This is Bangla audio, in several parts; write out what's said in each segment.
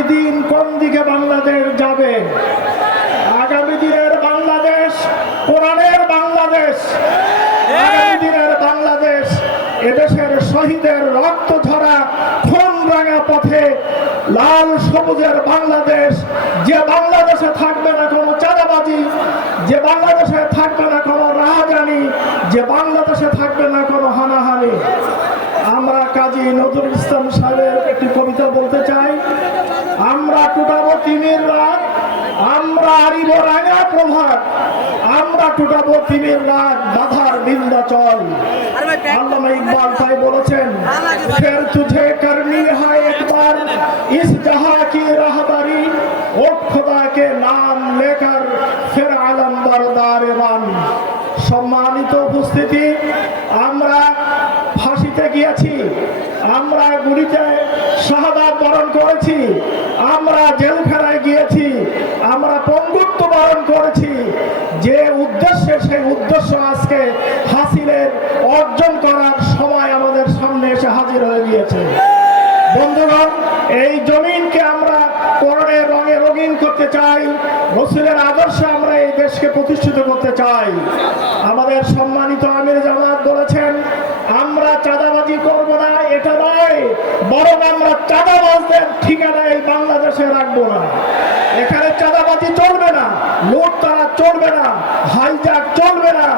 আগামী দিন কোন দিকে বাংলাদেশ যাবে। আগামী দিনের বাংলাদেশ কোরআনের বাংলাদেশ, আগামী দিনের বাংলাদেশ এদেশের শহীদের রক্ত ঝরা খুন রাঙা পথে লাল সবুজের বাংলাদেশ, যে বাংলাদেশে থাকবে না কোনো চাঁদাবাজি, যে বাংলাদেশে থাকবে না কোনো রাহাজানি, যে বাংলাদেশে থাকবে না কোনো হানাহানি। আমরা কাজী নজরুল ইসলাম সাহেবের একটি কবিতা বলতে চাই। আমরা টুটাবো তিমির রাত, আমরা আরিব রাঙা প্রভাত, আমরা টুটাবো তিমির রাত, বাধার বিন্ধ্যাচল। আল্লামা ইকবাল তাই বলেছেন, ফের তুঝে করনি হয় একবার ইস জাহা কি রাহবারি, ও খোদা কে নাম লেকর ফির আলম বরদারে বান। সম্মানিত উপস্থিতি, আমরা ফাঁসিতে গিয়েছি, আমরা গুলিতে শাহাদাত বরণ করেছি, আমরা জেলখানায় গিয়েছি, আমরা পঙ্গুত্ব বরণ করেছি। যে উদ্দেশ্যে, সেই উদ্দেশ্য আজকে হাসিলের অর্জন করার সময় আমাদের সামনে এসে হাজির হয়ে গিয়েছে। বন্ধুগণ, এই জমিনকে আমরা কোরআনের রঙে রঙিন করতে চাই, রাসূলের আদর্শে আমরা এই দেশকে প্রতিষ্ঠিত করতে চাই। আমাদের সম্মানিত আমির জামাত বলেছেন, আমরা চাঁদাবাজি করব না, এটা নয়, বরং আমরা চাঁদাবাজদের ঠিকানা এই বাংলাদেশে রাখবো না। এখানে চাঁদাবাজি চলবে না, লুটতরা চলবে না, হাইজ্যাক চলবে না।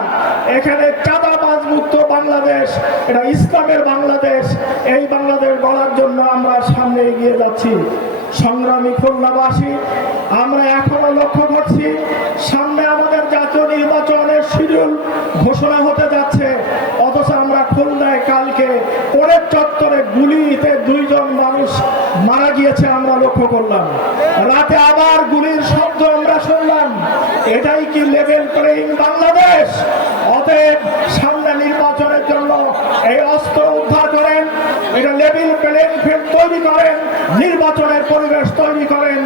এখানে চাঁদাবাজ মুক্ত বাংলাদেশ, এটা ইসলামের বাংলাদেশ। এই বাংলাদেশ গড়ার জন্য আমরা সামনে এগিয়ে যাচ্ছি। সংগ্রামী খুলনাবাসী, আমরা এখনো লক্ষ্য করছি সামনে আমাদের জাতীয় নির্বাচনের শিডিউল ঘোষণা হতে যাচ্ছে, অথচ আমরা খুলনায় কালকে কোরের চত্বরে গুলিতে 2 জন মানুষ মারা গিয়েছে আমরা লক্ষ্য করলাম। রাতে আবার গুলির শব্দ আমরা শুনলাম। এটাই কি লেভেল প্লেইং বাংলাদেশ? অতএব সামনে নির্বাচনের জন্য এই অস্ত্র উদ্ধার করেন, এটা লেভেল প্লেইং ফিল্ড তৈরি করেন, নির্বাচনের পরিবেশ তৈরি করেন।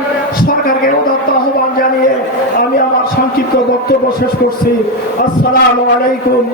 সরকারকে উদাত্ত আহ্বান জানিয়ে আমি আমার সংক্ষিপ্ত বক্তব্য শেষ করছি। আসসালামু আলাইকুম।